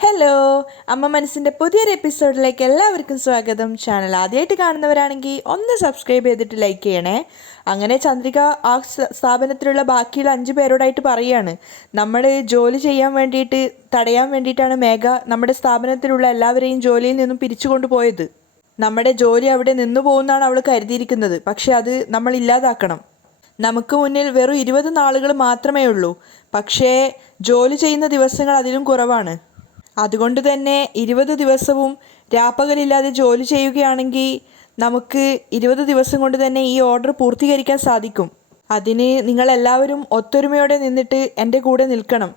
Hello, അമ്മ മനസ്സിൻ്റെ പുതിയൊരു എപ്പിസോഡിലേക്ക് എല്ലാവർക്കും സ്വാഗതം. ചാനൽ ആദ്യമായിട്ട് കാണുന്നവരാണെങ്കിൽ ഒന്ന് സബ്സ്ക്രൈബ് ചെയ്തിട്ട് ലൈക്ക് ചെയ്യണേ. അങ്ങനെ ചന്ദ്രിക ആ സ്ഥാപനത്തിലുള്ള ബാക്കിയുള്ള 5 പേരോടായിട്ട് പറയുകയാണ്, നമ്മൾ ജോലി ചെയ്യാൻ വേണ്ടിയിട്ട് തടയാൻ വേണ്ടിയിട്ടാണ് മേഘ നമ്മുടെ സ്ഥാപനത്തിലുള്ള എല്ലാവരെയും ജോലിയിൽ നിന്നും പിരിച്ചു കൊണ്ടുപോയത്. നമ്മുടെ ജോലി അവിടെ നിന്നു പോകുന്നതാണ് അവൾ കരുതിയിരിക്കുന്നത്. പക്ഷെ അത് നമ്മൾ ഇല്ലാതാക്കണം. നമുക്ക് മുന്നിൽ വെറും 20 നാളുകൾ മാത്രമേ ഉള്ളൂ. പക്ഷേ ജോലി ചെയ്യുന്ന ദിവസങ്ങൾ അതിലും കുറവാണ്. അതുകൊണ്ട് തന്നെ 20 ദിവസവും രാപ്പകലില്ലാതെ ജോലി ചെയ്യുകയാണെങ്കിൽ നമുക്ക് 20 ദിവസം കൊണ്ട് തന്നെ ഈ ഓർഡർ പൂർത്തീകരിക്കാൻ സാധിക്കും. അതിന് നിങ്ങളെല്ലാവരും ഒത്തൊരുമയോടെ നിന്നിട്ട് എൻ്റെ കൂടെ നിൽക്കണം.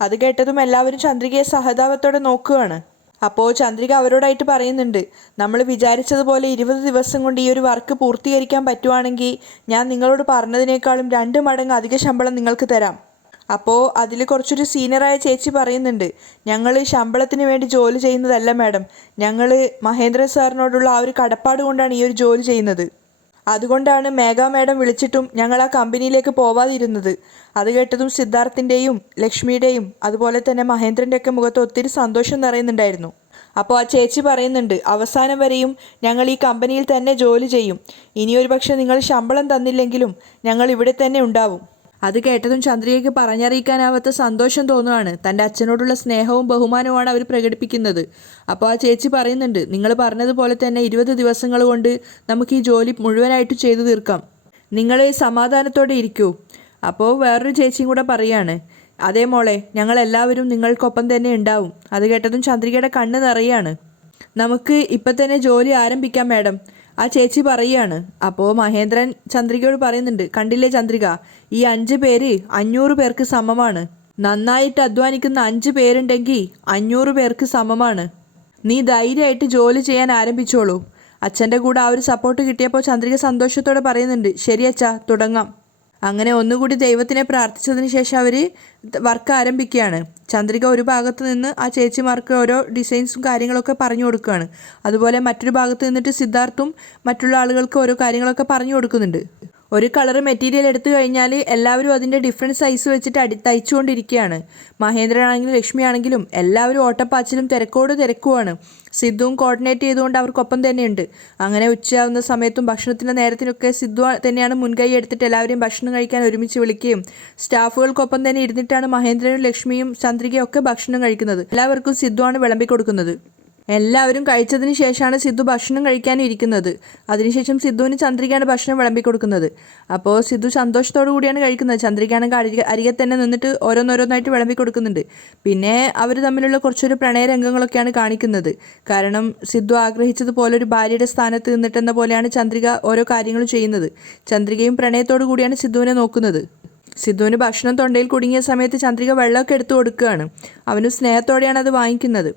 അത് കേട്ടതും എല്ലാവരും ചന്ദ്രികയെ സഹതാപത്തോടെ നോക്കുകയാണ്. അപ്പോൾ ചന്ദ്രിക അവരോടായിട്ട് പറയുന്നുണ്ട്, നമ്മൾ വിചാരിച്ചതുപോലെ 20 ദിവസം കൊണ്ട് ഈ ഒരു വർക്ക് പൂർത്തീകരിക്കാൻ പറ്റുവാണെങ്കിൽ ഞാൻ നിങ്ങളോട് പറഞ്ഞതിനേക്കാളും 2 മടങ്ങ് അധിക ശമ്പളം നിങ്ങൾക്ക് തരാം. അപ്പോൾ അതിൽ കുറച്ചൊരു സീനിയറായ ചേച്ചി പറയുന്നുണ്ട്, ഞങ്ങൾ ശമ്പളത്തിന് വേണ്ടി ജോലി ചെയ്യുന്നതല്ല മാഡം, ഞങ്ങൾ മഹേന്ദ്രൻ സാറിനോടുള്ള ആ ഒരു കടപ്പാട് കൊണ്ടാണ് ഈ ഒരു ജോലി ചെയ്യുന്നത്. അതുകൊണ്ടാണ് മേഘ മാഡം വിളിച്ചിട്ടും ഞങ്ങൾ ആ കമ്പനിയിലേക്ക് പോവാതിരുന്നത്. അത് കേട്ടതും സിദ്ധാർത്ഥിൻ്റെയും ലക്ഷ്മിയുടെയും അതുപോലെ തന്നെ മഹേന്ദ്രൻ്റെയൊക്കെ മുഖത്ത് ഒത്തിരി സന്തോഷം നിറയുന്നുണ്ടായിരുന്നു. അപ്പോൾ ആ ചേച്ചി പറയുന്നുണ്ട്, അവസാനം വരെയും ഞങ്ങൾ ഈ കമ്പനിയിൽ തന്നെ ജോലി ചെയ്യും. ഇനിയൊരു പക്ഷേ നിങ്ങൾ ശമ്പളം തന്നില്ലെങ്കിലും ഞങ്ങൾ ഇവിടെ തന്നെ ഉണ്ടാവും. അത് കേട്ടതും ചന്ദ്രികയ്ക്ക് പറഞ്ഞറിയിക്കാനാവാത്ത സന്തോഷം തോന്നുകയാണ്. തൻ്റെ അച്ഛനോടുള്ള സ്നേഹവും ബഹുമാനവുമാണ് അവർ പ്രകടിപ്പിക്കുന്നത്. അപ്പോൾ ആ ചേച്ചി പറയുന്നുണ്ട്, നിങ്ങൾ പറഞ്ഞതുപോലെ തന്നെ 20 ദിവസങ്ങൾ കൊണ്ട് നമുക്ക് ഈ ജോലി മുഴുവനായിട്ട് ചെയ്തു തീർക്കാം. നിങ്ങൾ സമാധാനത്തോടെ ഇരിക്കൂ. അപ്പോൾ വേറൊരു ചേച്ചിയും കൂടെ പറയാണ്, അതേ മോളെ, ഞങ്ങളെല്ലാവരും നിങ്ങൾക്കൊപ്പം തന്നെ ഉണ്ടാവും. അത് കേട്ടതും ചന്ദ്രികയുടെ കണ്ണ് നിറയാണ്. നമുക്ക് ഇപ്പം തന്നെ ജോലി ആരംഭിക്കാം മാഡം, ആ ചേച്ചി പറയുകയാണ്. അപ്പോൾ മഹേന്ദ്രൻ ചന്ദ്രികയോട് പറയുന്നുണ്ട്, കണ്ടില്ലേ ചന്ദ്രിക, ഈ 5 പേര് 500 പേർക്ക് സമമാണ്. നന്നായിട്ട് അധ്വാനിക്കുന്ന 5 പേരുണ്ടെങ്കിൽ 500 പേർക്ക് സമമാണ്. നീ ധൈര്യമായിട്ട് ജോലി ചെയ്യാൻ ആരംഭിച്ചോളൂ. അച്ഛൻ്റെ കൂടെ ആ ഒരു സപ്പോർട്ട് കിട്ടിയപ്പോൾ ചന്ദ്രിക സന്തോഷത്തോടെ പറയുന്നുണ്ട്, ശരി അച്ഛാ, തുടങ്ങാം. അങ്ങനെ ഒന്നുകൂടി ദൈവത്തിനെ പ്രാർത്ഥിച്ചതിന് ശേഷം അവർ വർക്ക് ആരംഭിക്കുകയാണ്. ചന്ദ്രിക ഒരു ഭാഗത്ത് നിന്ന് ആ ചേച്ചിമാർക്ക് ഓരോ ഡിസൈൻസും കാര്യങ്ങളൊക്കെ പറഞ്ഞു കൊടുക്കുകയാണ്. അതുപോലെ മറ്റൊരു ഭാഗത്ത് നിന്നിട്ട് സിദ്ധാർത്ഥും മറ്റുള്ള ആളുകൾക്ക് ഓരോ കാര്യങ്ങളൊക്കെ പറഞ്ഞു കൊടുക്കുന്നുണ്ട്. ഒരു കളർ മെറ്റീരിയൽ എടുത്തു കഴിഞ്ഞാൽ എല്ലാവരും അതിൻ്റെ ഡിഫറെൻറ്റ് സൈസ് വെച്ചിട്ട് തയ്ച്ചുകൊണ്ടിരിക്കുകയാണ്. മഹേന്ദ്രനാണെങ്കിലും ലക്ഷ്മി ആണെങ്കിലും എല്ലാവരും ഓട്ടപ്പാച്ചിലും തിരക്കുമാണ്. സിദ്ധുവും കോർഡിനേറ്റ് ചെയ്തുകൊണ്ട് അവർക്കൊപ്പം തന്നെയുണ്ട്. അങ്ങനെ ഉച്ചയാവുന്ന സമയത്തും ഭക്ഷണത്തിൻ്റെ നേരത്തിനൊക്കെ സിദ്ധു തന്നെയാണ് മുൻകൈ എടുത്തിട്ട് എല്ലാവരെയും ഭക്ഷണം കഴിക്കാൻ ഒരുമിച്ച് വിളിക്കുകയും സ്റ്റാഫുകൾക്കൊപ്പം തന്നെ ഇരുന്നിട്ടാണ് മഹേന്ദ്രനും ലക്ഷ്മിയും ചന്ദ്രികയും ഒക്കെ ഭക്ഷണം കഴിക്കുന്നത്. എല്ലാവർക്കും സിദ്ധുവാണ് വിളമ്പി കൊടുക്കുന്നത്. എല്ലാവരും കഴിച്ചതിന് ശേഷമാണ് സിദ്ധു ഭക്ഷണം കഴിക്കാനിരിക്കുന്നത്. അതിനുശേഷം സിദ്ധുവിന് ചന്ദ്രികയാണ് ഭക്ഷണം വിളമ്പി കൊടുക്കുന്നത്. അപ്പോൾ സിദ്ധു സന്തോഷത്തോടു കൂടിയാണ് കഴിക്കുന്നത്. ചന്ദ്രികയാണെങ്കിൽ അരികെ തന്നെ നിന്നിട്ട് ഓരോന്നോരോന്നായിട്ട് വിളമ്പി കൊടുക്കുന്നുണ്ട്. പിന്നെ അവർ തമ്മിലുള്ള കുറച്ചൊരു പ്രണയ രംഗങ്ങളൊക്കെയാണ് കാണിക്കുന്നത്. കാരണം സിദ്ധു ആഗ്രഹിച്ചതുപോലെ ഒരു ഭാര്യയുടെ സ്ഥാനത്ത് നിന്നിട്ടെന്ന പോലെയാണ് ചന്ദ്രിക ഓരോ കാര്യങ്ങളും ചെയ്യുന്നത്. ചന്ദ്രികയും പ്രണയത്തോടു കൂടിയാണ് സിദ്ധുവിനെ നോക്കുന്നത്. സിദ്ധുവിന് ഭക്ഷണം തൊണ്ടയിൽ കുടുങ്ങിയ സമയത്ത് ചന്ദ്രിക വെള്ളമൊക്കെ എടുത്തു കൊടുക്കുകയാണ്. അവന് സ്നേഹത്തോടെയാണ് അത് വാങ്ങിക്കുന്നത്.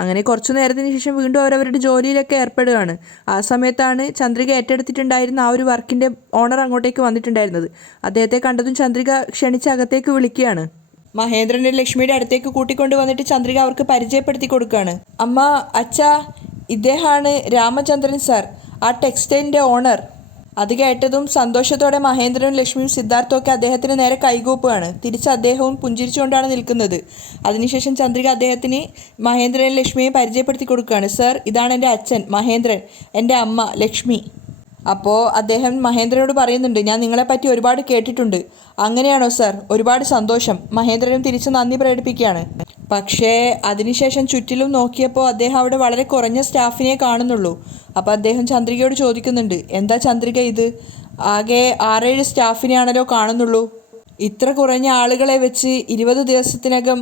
അങ്ങനെ കുറച്ചു നേരത്തിന് ശേഷം വീണ്ടും അവരവരുടെ ജോലിയിലൊക്കെ ഏർപ്പെടുകയാണ്. ആ സമയത്താണ് ചന്ദ്രിക ഏറ്റെടുത്തിട്ടുണ്ടായിരുന്ന ആ ഒരു വർക്കിൻ്റെ ഓണർ അങ്ങോട്ടേക്ക് വന്നിട്ടുണ്ടായിരുന്നത്. അദ്ദേഹത്തെ കണ്ടതും ചന്ദ്രിക ക്ഷണിച്ച് അകത്തേക്ക് വിളിക്കുകയാണ്. മഹേന്ദ്രൻ്റെ ലക്ഷ്മിയുടെ അടുത്തേക്ക് കൂട്ടിക്കൊണ്ട് വന്നിട്ട് ചന്ദ്രിക അവർക്ക് പരിചയപ്പെടുത്തി കൊടുക്കുകയാണ്. അമ്മ, അച്ഛാ, ഇദ്ദേഹമാണ് രാമചന്ദ്രൻ സാർ, ആ ടെക്സ്റ്റൈലിൻ്റെ ഓണർ. അത് കേട്ടതും സന്തോഷത്തോടെ മഹേന്ദ്രനും ലക്ഷ്മിയും സിദ്ധാർത്ഥവും ഒക്കെ അദ്ദേഹത്തിന് നേരെ കൈകൂപ്പുകയാണ്. തിരിച്ച് അദ്ദേഹവും പുഞ്ചിരിച്ചുകൊണ്ടാണ് നിൽക്കുന്നത്. അതിനുശേഷം ചന്ദ്രിക അദ്ദേഹത്തിന് മഹേന്ദ്രനും ലക്ഷ്മിയെ പരിചയപ്പെടുത്തി കൊടുക്കുകയാണ്. സർ, ഇതാണ് എൻ്റെ അച്ഛൻ മഹേന്ദ്രൻ, എൻ്റെ അമ്മ ലക്ഷ്മി. അപ്പോൾ അദ്ദേഹം മഹേന്ദ്രനോട് പറയുന്നുണ്ട്, ഞാൻ നിങ്ങളെപ്പറ്റി ഒരുപാട് കേട്ടിട്ടുണ്ട്. അങ്ങനെയാണോ സർ? ഒരുപാട് സന്തോഷം. മഹേന്ദ്രനും തിരിച്ച് നന്ദി പ്രകടിപ്പിക്കുകയാണ്. പക്ഷേ അതിനുശേഷം ചുറ്റിലും നോക്കിയപ്പോൾ അദ്ദേഹം അവിടെ വളരെ കുറഞ്ഞ സ്റ്റാഫിനെ കാണുന്നുള്ളൂ. അപ്പോൾ അദ്ദേഹം ചന്ദ്രികയോട് ചോദിക്കുന്നുണ്ട്, എന്താ ചന്ദ്രിക ഇത്? ആകെ 6-7 സ്റ്റാഫിനെയാണല്ലോ കാണുന്നുള്ളൂ. ഇത്ര കുറഞ്ഞ ആളുകളെ വെച്ച് 20 ദിവസത്തിനകം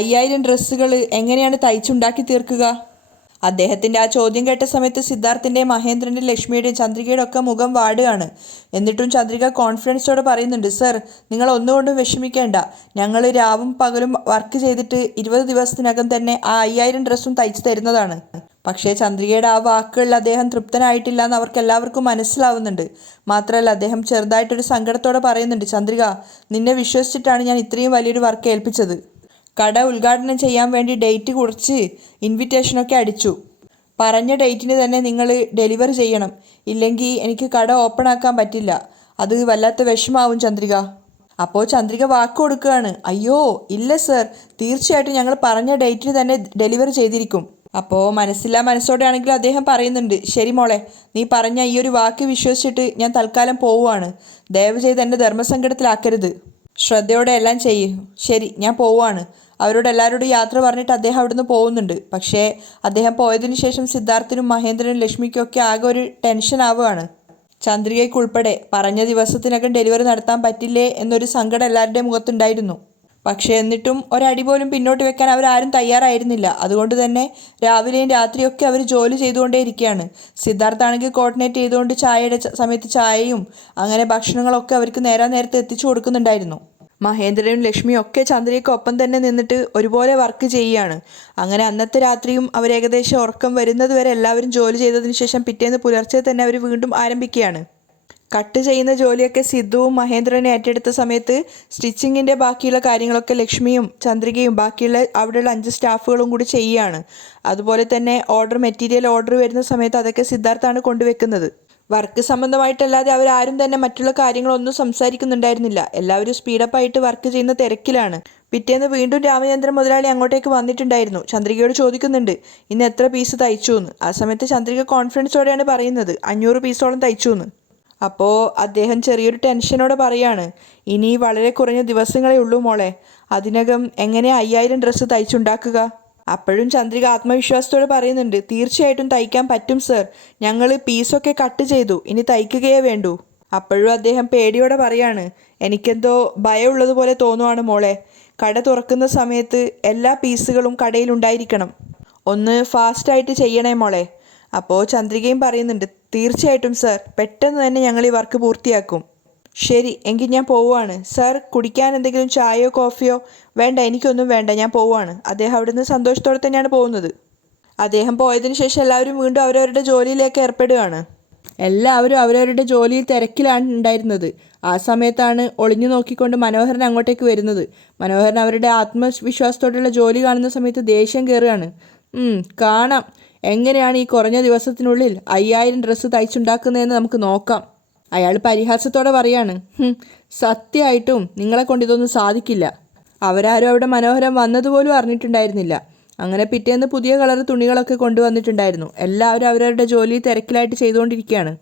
5000 ഡ്രസ്സുകൾ എങ്ങനെയാണ് തയ്ച്ചുണ്ടാക്കി തീർക്കുക? അദ്ദേഹത്തിൻ്റെ ആ ചോദ്യം കേട്ട സമയത്ത് സിദ്ധാർത്ഥിൻ്റെയും മഹേന്ദ്രൻ്റെയും ലക്ഷ്മിയുടെയും ചന്ദ്രികയുടെ ഒക്കെ മുഖം വാടുകയാണ്. എന്നിട്ടും ചന്ദ്രിക കോൺഫിഡൻസോടെ പറയുന്നുണ്ട്, സർ, നിങ്ങൾ ഒന്നുകൊണ്ടും വിഷമിക്കേണ്ട. ഞങ്ങൾ രാവും പകലും വർക്ക് ചെയ്തിട്ട് 20 ദിവസത്തിനകം തന്നെ ആ 5000 ഡ്രസ്സും തയ്ച്ചു തരുന്നതാണ്. പക്ഷേ ചന്ദ്രികയുടെ ആ വാക്കുകളിൽ അദ്ദേഹം തൃപ്തനായിട്ടില്ല എന്ന് അവർക്ക് എല്ലാവർക്കും മനസ്സിലാവുന്നുണ്ട്. മാത്രമല്ല അദ്ദേഹം ചെറുതായിട്ടൊരു സങ്കടത്തോടെ പറയുന്നുണ്ട്, ചന്ദ്രിക, നിന്നെ വിശ്വസിച്ചിട്ടാണ് ഞാൻ ഇത്രയും വലിയൊരു വർക്ക് ഏൽപ്പിച്ചത്. കട ഉദ്ഘാടനം ചെയ്യാൻ വേണ്ടി ഡേറ്റ് കുറിച്ച് ഇൻവിറ്റേഷനൊക്കെ അടിച്ചു. പറഞ്ഞ ഡേറ്റിന് തന്നെ നിങ്ങൾ ഡെലിവറി ചെയ്യണം. ഇല്ലെങ്കിൽ എനിക്ക് കട ഓപ്പൺ ആക്കാൻ പറ്റില്ല. അത് വല്ലാത്ത വിഷമാവും ചന്ദ്രിക. അപ്പോൾ ചന്ദ്രിക വാക്ക് കൊടുക്കുകയാണ്, അയ്യോ ഇല്ല സർ, തീർച്ചയായിട്ടും ഞങ്ങൾ പറഞ്ഞ ഡേറ്റിന് തന്നെ ഡെലിവറി ചെയ്തിരിക്കും. അപ്പോൾ മനസ്സില്ലാ മനസ്സോടെ ആണെങ്കിൽ അദ്ദേഹം പറയുന്നുണ്ട്, ശരി മോളെ, നീ പറഞ്ഞ ഈ ഒരു വാക്ക് വിശ്വസിച്ചിട്ട് ഞാൻ തൽക്കാലം പോവുകയാണ്. ദയവ് ചെയ്ത് എൻ്റെ ധർമ്മസങ്കടത്തിലാക്കരുത്. ശ്രദ്ധയോടെ എല്ലാം ചെയ്യൂ. ശരി, ഞാൻ പോവുകയാണ്. അവരോട് എല്ലാവരോടും യാത്ര പറഞ്ഞിട്ട് അദ്ദേഹം അവിടുന്ന് പോകുന്നുണ്ട്. പക്ഷേ അദ്ദേഹം പോയതിനു ശേഷം സിദ്ധാർത്ഥിനും മഹേന്ദ്രനും ലക്ഷ്മിക്കും ഒക്കെ ആകെ ഒരു ടെൻഷൻ ആവുകയാണ്. ചന്ദ്രികയ്ക്കുൾപ്പെടെ പറഞ്ഞ ദിവസത്തിനകം ഡെലിവറി നടത്താൻ പറ്റില്ലേ എന്നൊരു സങ്കടം എല്ലാവരുടെയും മുഖത്തുണ്ടായിരുന്നു. പക്ഷേ എന്നിട്ടും ഒരടി പോലും പിന്നോട്ട് വെക്കാൻ അവരാരും തയ്യാറായിരുന്നില്ല. അതുകൊണ്ട് തന്നെ രാവിലെയും രാത്രിയൊക്കെ അവർ ജോലി ചെയ്തുകൊണ്ടേയിരിക്കുകയാണ്. സിദ്ധാർത്ഥാണെങ്കിൽ കോർഡിനേറ്റ് ചെയ്തുകൊണ്ട് ചായയുടെ സമയത്ത് ചായയും അങ്ങനെ ഭക്ഷണങ്ങളൊക്കെ അവർക്ക് നേരത്തെ എത്തിച്ചു കൊടുക്കുന്നുണ്ടായിരുന്നു. മഹേന്ദ്രനും ലക്ഷ്മിയും ഒക്കെ ചന്ദ്രികയ്ക്കൊപ്പം തന്നെ നിന്നിട്ട് ഒരുപോലെ വർക്ക് ചെയ്യുകയാണ്. അങ്ങനെ അന്നത്തെ രാത്രിയും അവർ ഏകദേശം ഉറക്കം വരുന്നത് വരെ എല്ലാവരും ജോലി ചെയ്തതിന് ശേഷം പിറ്റേന്ന് പുലർച്ചെ തന്നെ അവർ വീണ്ടും ആരംഭിക്കുകയാണ്. കട്ട് ചെയ്യുന്ന ജോലിയൊക്കെ സിദ്ധുവും മഹേന്ദ്രനെ ഏറ്റെടുത്ത സമയത്ത് സ്റ്റിച്ചിങ്ങിൻ്റെ ബാക്കിയുള്ള കാര്യങ്ങളൊക്കെ ലക്ഷ്മിയും ചന്ദ്രികയും ബാക്കിയുള്ള അവിടെയുള്ള 5 സ്റ്റാഫുകളും കൂടി ചെയ്യുകയാണ്. അതുപോലെ തന്നെ മെറ്റീരിയൽ ഓർഡർ വരുന്ന സമയത്ത് അതൊക്കെ സിദ്ധാർത്ഥാണ് കൊണ്ടുവെക്കുന്നത്. വർക്ക് സംബന്ധമായിട്ടല്ലാതെ അവരാരും തന്നെ മറ്റുള്ള കാര്യങ്ങളൊന്നും സംസാരിക്കുന്നുണ്ടായിരുന്നില്ല. എല്ലാവരും സ്പീഡപ്പായിട്ട് വർക്ക് ചെയ്യുന്ന തിരക്കിലാണ്. പിറ്റേന്ന് വീണ്ടും രാമചന്ദ്രൻ മുതലാളി അങ്ങോട്ടേക്ക് വന്നിട്ടുണ്ടായിരുന്നു. ചന്ദ്രികയോട് ചോദിക്കുന്നുണ്ട്, ഇന്ന് എത്ര പീസ് തയ്ച്ചു എന്ന്. ആ സമയത്ത് ചന്ദ്രിക കോൺഫിഡൻസോടെയാണ് പറയുന്നത്, 500 പീസോളം തയ്ച്ചു എന്ന്. അപ്പോൾ അദ്ദേഹം ചെറിയൊരു ടെൻഷനോടെ പറയാണ്, ഇനി വളരെ കുറഞ്ഞ ദിവസങ്ങളേ ഉള്ളൂ മോളെ, അതിനകം എങ്ങനെ 5000 ഡ്രസ്സ് തയ്ച്ചുണ്ടാക്കുക? അപ്പോഴും ചന്ദ്രിക ആത്മവിശ്വാസത്തോടെ പറയുന്നുണ്ട്, തീർച്ചയായിട്ടും തയ്ക്കാൻ പറ്റും സർ, ഞങ്ങൾ പീസൊക്കെ കട്ട് ചെയ്തു, ഇനി തയ്ക്കുകയേ വേണ്ടൂ. അപ്പോഴും അദ്ദേഹം പേടിയോടെ പറയാണ്, എനിക്കെന്തോ ഭയമുള്ളതുപോലെ തോന്നുവാണ് മോളെ. കട തുറക്കുന്ന സമയത്ത് എല്ലാ പീസുകളും കടയിലുണ്ടായിരിക്കണം. ഒന്ന് ഫാസ്റ്റായിട്ട് ചെയ്യണേ മോളെ. അപ്പോൾ ചന്ദ്രികയും പറയുന്നുണ്ട്, തീർച്ചയായിട്ടും സർ, പെട്ടെന്ന് തന്നെ ഞങ്ങൾ ഈ വർക്ക് പൂർത്തിയാക്കും. ശരി, എങ്കിൽ ഞാൻ പോവുകയാണ്. സാർ, കുടിക്കാൻ എന്തെങ്കിലും ചായയോ കോഫിയോ? വേണ്ട, എനിക്കൊന്നും വേണ്ട, ഞാൻ പോവുകയാണ്. അദ്ദേഹം അവിടുന്ന് സന്തോഷത്തോടെ തന്നെയാണ് പോകുന്നത്. അദ്ദേഹം പോയതിനു ശേഷം എല്ലാവരും വീണ്ടും അവരവരുടെ ജോലിയിലേക്ക് ഏർപ്പെടുകയാണ്. എല്ലാവരും അവരവരുടെ ജോലിയിൽ തിരക്കിലാണ് ഉണ്ടായിരുന്നത്. ആ സമയത്താണ് ഒളിഞ്ഞു നോക്കിക്കൊണ്ട് മനോഹരൻ അങ്ങോട്ടേക്ക് വരുന്നത്. മനോഹരൻ അവരുടെ ആത്മവിശ്വാസത്തോടെയുള്ള ജോലി കാണുന്ന സമയത്ത് ദേഷ്യം കയറുകയാണ്. കാണാം, എങ്ങനെയാണ് ഈ കുറഞ്ഞ ദിവസത്തിനുള്ളിൽ 5000 ഡ്രസ്സ് തയ്ച്ചുണ്ടാക്കുന്നതെന്ന് നമുക്ക് നോക്കാം. അയാൾ പരിഹാസത്തോടെ പറയാണ്, സത്യമായിട്ടും നിങ്ങളെ കൊണ്ട് ഇതൊന്നും സാധിക്കില്ല. അവരാരും അവിടെ മനോഹരം വന്നതുപോലും അറിഞ്ഞിട്ടുണ്ടായിരുന്നില്ല. അങ്ങനെ പിറ്റേന്ന് പുതിയ കളർ തുണികളൊക്കെ കൊണ്ടുവന്നിട്ടുണ്ടായിരുന്നു. എല്ലാവരും അവരവരുടെ ജോലി തിരക്കിലായിട്ട് ചെയ്തുകൊണ്ടിരിക്കുകയാണ്.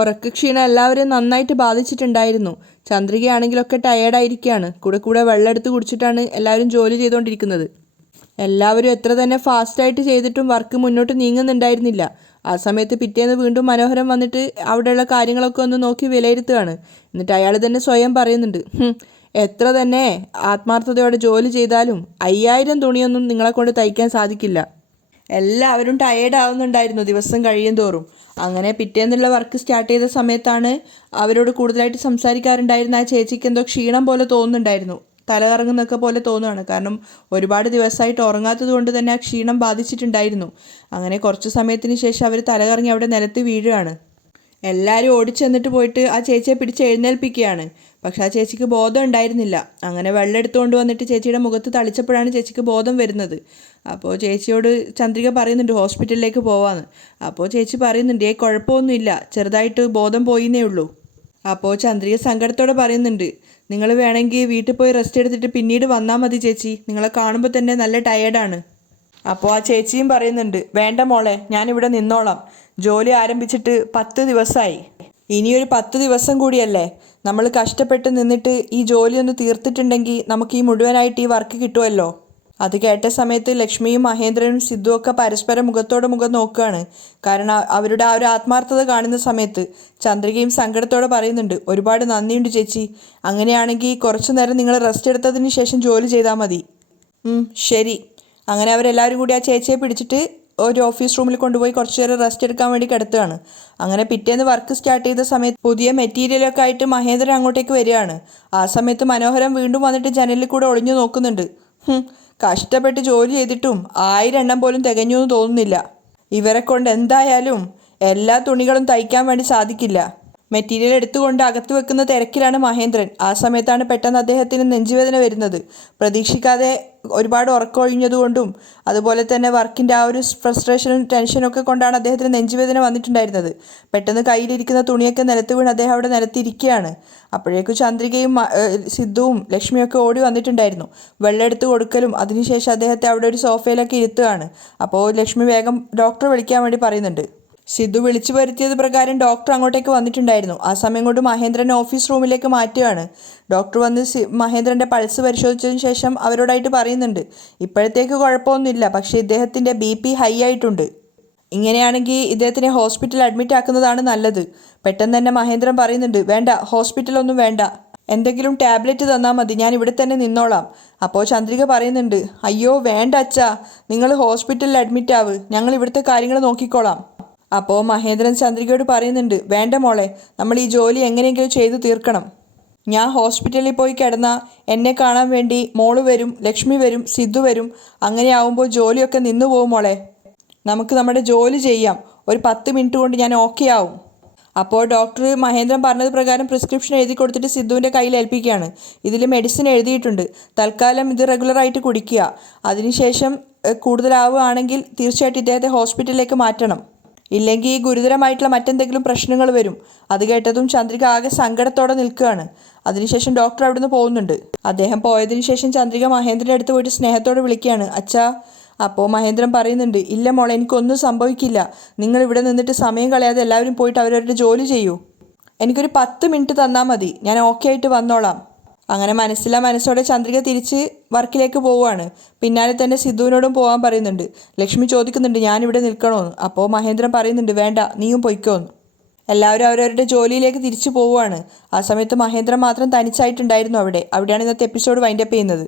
ഉറക്കക്ഷീണം എല്ലാവരും നന്നായിട്ട് ബാധിച്ചിട്ടുണ്ടായിരുന്നു. ചന്ദ്രികയാണെങ്കിലൊക്കെ ടയേർഡായിരിക്കുകയാണ്. കൂടെ വെള്ളമെടുത്ത് കുടിച്ചിട്ടാണ് എല്ലാവരും ജോലി ചെയ്തുകൊണ്ടിരിക്കുന്നത്. എല്ലാവരും എത്ര തന്നെ ഫാസ്റ്റായിട്ട് ചെയ്തിട്ടും വർക്ക് മുന്നോട്ട് നീങ്ങുന്നുണ്ടായിരുന്നില്ല. ആ സമയത്ത് പിറ്റേന്ന് വീണ്ടും മനോഹരം വന്നിട്ട് അവിടെയുള്ള കാര്യങ്ങളൊക്കെ ഒന്ന് നോക്കി വിലയിരുത്തുകയാണ്. എന്നിട്ട് അയാൾ തന്നെ സ്വയം പറയുന്നുണ്ട്, എത്ര തന്നെ ആത്മാർത്ഥതയോടെ ജോലി ചെയ്താലും 5000 തുണിയൊന്നും നിങ്ങളെ കൊണ്ട് തയ്ക്കാൻ സാധിക്കില്ല. എല്ലാവരും ടയേർഡ് ആവുന്നുണ്ടായിരുന്നു ദിവസം കഴിയും തോറും. അങ്ങനെ പിറ്റേന്നുള്ള വർക്ക് സ്റ്റാർട്ട് ചെയ്ത സമയത്താണ് അവരോട് കൂടുതലായിട്ട് സംസാരിക്കാറുണ്ടായിരുന്ന ആ ചേച്ചിക്ക് എന്തോ ക്ഷീണം പോലെ തോന്നുന്നുണ്ടായിരുന്നു. തലകറങ്ങുന്നൊക്കെ പോലെ തോന്നുകയാണ്. കാരണം ഒരുപാട് ദിവസമായിട്ട് ഉറങ്ങാത്തത് കൊണ്ട് തന്നെ ആ ക്ഷീണം ബാധിച്ചിട്ടുണ്ടായിരുന്നു. അങ്ങനെ കുറച്ച് സമയത്തിന് ശേഷം അവർ തലകറങ്ങി അവിടെ നിലത്ത് വീഴുകയാണ്. എല്ലാവരും ഓടിച്ചെന്നിട്ട് പോയിട്ട് ആ ചേച്ചിയെ പിടിച്ച് എഴുന്നേൽപ്പിക്കുകയാണ്. പക്ഷെ ആ ചേച്ചിക്ക് ബോധം ഉണ്ടായിരുന്നില്ല. അങ്ങനെ വെള്ളം എടുത്തുകൊണ്ട് വന്നിട്ട് ചേച്ചിയുടെ മുഖത്ത് തളിച്ചപ്പോഴാണ് ചേച്ചിക്ക് ബോധം വരുന്നത്. അപ്പോൾ ചേച്ചിയോട് ചന്ദ്രിക പറയുന്നുണ്ട് ഹോസ്പിറ്റലിലേക്ക് പോവാന്ന്. അപ്പോൾ ചേച്ചി പറയുന്നുണ്ട്, കുഴപ്പമൊന്നുമില്ല, ചെറുതായിട്ട് ബോധം പോയിന്നേ ഉള്ളൂ. അപ്പോൾ ചന്ദ്രിക സങ്കടത്തോടെ പറയുന്നുണ്ട്, നിങ്ങൾ വേണമെങ്കിൽ വീട്ടിൽ പോയി റെസ്റ്റ് എടുത്തിട്ട് പിന്നീട് വന്നാൽ മതി ചേച്ചി, നിങ്ങളെ കാണുമ്പോൾ തന്നെ നല്ല ടയേർഡാണ്. അപ്പോൾ ആ ചേച്ചിയും പറയുന്നുണ്ട്, വേണ്ട മോളെ, ഞാനിവിടെ നിന്നോളാം, ജോലി ആരംഭിച്ചിട്ട് 10 ദിവസമായി, ഇനിയൊരു 10 ദിവസം കൂടിയല്ലേ, നമ്മൾ കഷ്ടപ്പെട്ട് നിന്നിട്ട് ഈ ജോലി ഒന്ന് തീർത്തിട്ടുണ്ടെങ്കിൽ നമുക്ക് ഈ മുഴുവനായിട്ട് ഈ വർക്ക് കിട്ടുമല്ലോ. അത് കേട്ട സമയത്ത് ലക്ഷ്മിയും മഹേന്ദ്രനും സിദ്ധുവൊക്കെ പരസ്പരം മുഖത്തോട് മുഖം നോക്കുകയാണ്. കാരണം അവരുടെ ആ ഒരു ആത്മാർത്ഥത കാണുന്ന സമയത്ത് ചന്ദ്രികയും സങ്കടത്തോടെ പറയുന്നുണ്ട്, ഒരുപാട് നന്ദിയുണ്ട് ചേച്ചി, അങ്ങനെയാണെങ്കിൽ കുറച്ചു നേരം നിങ്ങൾ റെസ്റ്റ് എടുത്തതിന് ശേഷം ജോലി ചെയ്താൽ മതി. ശരി. അങ്ങനെ അവരെല്ലാവരും കൂടി ആ ചേച്ചിയെ പിടിച്ചിട്ട് ഒരു ഓഫീസ് റൂമിൽ കൊണ്ടുപോയി കുറച്ചു നേരം റെസ്റ്റ് എടുക്കാൻ വേണ്ടി കിടത്തുകയാണ്. അങ്ങനെ പിറ്റേന്ന് വർക്ക് സ്റ്റാർട്ട് ചെയ്ത സമയത്ത് പുതിയ മെറ്റീരിയലൊക്കെ ആയിട്ട് മഹേന്ദ്രൻ അങ്ങോട്ടേക്ക് വരികയാണ്. ആ സമയത്ത് മനോഹരം വീണ്ടും വന്നിട്ട് ജനലിൽ കൂടെ ഒളിഞ്ഞു നോക്കുന്നുണ്ട്. കഷ്ടപ്പെട്ട് ജോലി ചെയ്തിട്ടും 1000 എണ്ണം പോലും തികഞ്ഞു എന്ന് തോന്നുന്നില്ല. ഇവരെ കൊണ്ട് എന്തായാലും എല്ലാ തുണികളും തയ്ക്കാൻ വേണ്ടി സാധിക്കില്ല. മെറ്റീരിയൽ എടുത്തുകൊണ്ട് അകത്ത് വെക്കുന്ന തിരക്കിലാണ് മഹേന്ദ്രൻ. ആ സമയത്താണ് പെട്ടെന്ന് അദ്ദേഹത്തിന് നെഞ്ചുവേദന വരുന്നത്. പ്രതീക്ഷിക്കാതെ ഒരുപാട് ഉറക്കമൊഴിഞ്ഞതുകൊണ്ടും അതുപോലെ തന്നെ വർക്കിൻ്റെ ആ ഒരു ഫ്രസ്ട്രേഷനും ടെൻഷനും ഒക്കെ കൊണ്ടാണ് അദ്ദേഹത്തിന് നെഞ്ചുവേദന വന്നിട്ടുണ്ടായിരുന്നത്. പെട്ടെന്ന് കയ്യിലിരിക്കുന്ന തുണിയൊക്കെ നിലത്ത് വീണ് അദ്ദേഹം അവിടെ നിലത്തിരിക്കുകയാണ്. അപ്പോഴേക്കും ചന്ദ്രികയും സിദ്ധുവും ലക്ഷ്മിയൊക്കെ ഓടി വന്നിട്ടുണ്ടായിരുന്നു. വെള്ളം എടുത്ത് കൊടുക്കലും അതിനുശേഷം അദ്ദേഹത്തെ അവിടെ ഒരു സോഫയിലൊക്കെ ഇരുത്തുകയാണ്. അപ്പോൾ ലക്ഷ്മി വേഗം ഡോക്ടറെ വിളിക്കാൻ വേണ്ടി പറയുന്നുണ്ട്. സിദ്ധു വിളിച്ചു വരുത്തിയത് പ്രകാരം ഡോക്ടർ അങ്ങോട്ടേക്ക് വന്നിട്ടുണ്ടായിരുന്നു. ആ സമയം കൊണ്ട് മഹേന്ദ്രൻ ഓഫീസ് റൂമിലേക്ക് മാറ്റുകയാണ്. ഡോക്ടർ വന്ന് മഹേന്ദ്രൻ്റെ പൾസ് പരിശോധിച്ചതിന് ശേഷം അവരോടായിട്ട് പറയുന്നുണ്ട്, ഇപ്പോഴത്തേക്ക് കുഴപ്പമൊന്നുമില്ല, പക്ഷേ ഇദ്ദേഹത്തിൻ്റെ BP ഹൈ ആയിട്ടുണ്ട്. ഇങ്ങനെയാണെങ്കിൽ ഇദ്ദേഹത്തിനെ ഹോസ്പിറ്റലിൽ അഡ്മിറ്റ് ആക്കുന്നതാണ് നല്ലത്. പെട്ടെന്ന് തന്നെ മഹേന്ദ്രൻ പറയുന്നുണ്ട്, വേണ്ട, ഹോസ്പിറ്റലൊന്നും വേണ്ട, എന്തെങ്കിലും ടാബ്ലറ്റ് തന്നാൽ മതി, ഞാൻ ഇവിടെ തന്നെ നിന്നോളാം. അപ്പോൾ ചന്ദ്രിക പറയുന്നുണ്ട്, അയ്യോ വേണ്ട അച്ഛാ, നിങ്ങൾ ഹോസ്പിറ്റലിൽ അഡ്മിറ്റ് ആവ്, ഞങ്ങൾ ഇവിടുത്തെ കാര്യങ്ങൾ നോക്കിക്കോളാം. അപ്പോൾ മഹേന്ദ്രൻ ചന്ദ്രികയോട് പറയുന്നുണ്ട്, വേണ്ട മോളെ, നമ്മൾ ഈ ജോലി എങ്ങനെയെങ്കിലും ചെയ്തു തീർക്കണം. ഞാൻ ഹോസ്പിറ്റലിൽ പോയി കിടന്നാൽ എന്നെ കാണാൻ വേണ്ടി മോള് വരും, ലക്ഷ്മി വരും, സിദ്ധു വരും. അങ്ങനെയാവുമ്പോൾ ജോലിയൊക്കെ നിന്നു പോകും മോളെ. നമുക്ക് നമ്മുടെ ജോലി ചെയ്യാം. ഒരു 10 മിനിറ്റ് കൊണ്ട് ഞാൻ ഓക്കെ ആവും. അപ്പോൾ ഡോക്ടർ മഹേന്ദ്രൻ പറഞ്ഞത് പ്രകാരം പ്രിസ്ക്രിപ്ഷൻ എഴുതി കൊടുത്തിട്ട് സിദ്ധുവിൻ്റെ കയ്യിൽ ഏൽപ്പിക്കുകയാണ്. ഇതിൽ മെഡിസിൻ എഴുതിയിട്ടുണ്ട്. തൽക്കാലം ഇത് റെഗുലറായിട്ട് കുടിക്കുക. അതിനുശേഷം കൂടുതലാവുകയാണെങ്കിൽ തീർച്ചയായിട്ടും ഇദ്ദേഹത്തെ ഹോസ്പിറ്റലിലേക്ക് മാറ്റണം. ഇല്ലെങ്കിൽ ഈ ഗുരുതരമായിട്ടുള്ള മറ്റെന്തെങ്കിലും പ്രശ്നങ്ങൾ വരും. അത് കേട്ടതും ചന്ദ്രിക ആകെ സങ്കടത്തോടെ നിൽക്കുകയാണ്. അതിനുശേഷം ഡോക്ടർ അവിടുന്ന് പോകുന്നുണ്ട്. അദ്ദേഹം പോയതിനു ശേഷം ചന്ദ്രിക മഹേന്ദ്രൻ്റെ അടുത്ത് പോയിട്ട് സ്നേഹത്തോടെ വിളിക്കുകയാണ്, അച്ഛാ. അപ്പോൾ മഹേന്ദ്രൻ പറയുന്നുണ്ട്, ഇല്ല മോളെ, എനിക്കൊന്നും സംഭവിക്കില്ല. നിങ്ങൾ ഇവിടെ നിന്നിട്ട് സമയം കളയാതെ എല്ലാവരും പോയിട്ട് അവരവരുടെ ജോലി ചെയ്യൂ. എനിക്കൊരു 10 മിനിറ്റ് തന്നാൽ മതി, ഞാൻ ഓക്കെ ആയിട്ട് വന്നോളാം. അങ്ങനെ മനസ്സോടെ ചന്ദ്രിക തിരിച്ച് വർക്കിലേക്ക് പോവുകയാണ്. പിന്നാലെ തന്നെ സിദ്ധുവിനോടും പോകാൻ പറയുന്നുണ്ട്. ലക്ഷ്മി ചോദിക്കുന്നുണ്ട്, ഞാനിവിടെ നിൽക്കണമെന്ന്. അപ്പോൾ മഹേന്ദ്രൻ പറയുന്നുണ്ട്, വേണ്ട, നീയും പൊയ്ക്കോന്ന്. എല്ലാവരും അവരവരുടെ ജോലിയിലേക്ക് തിരിച്ചു പോവുകയാണ്. ആ സമയത്ത് മഹേന്ദ്രൻ മാത്രം തനിച്ചായിട്ടുണ്ടായിരുന്നു അവിടെ. അവിടെയാണ് ഇന്നത്തെ എപ്പിസോഡ് വൈൻഡപ്പ് ചെയ്യുന്നത്.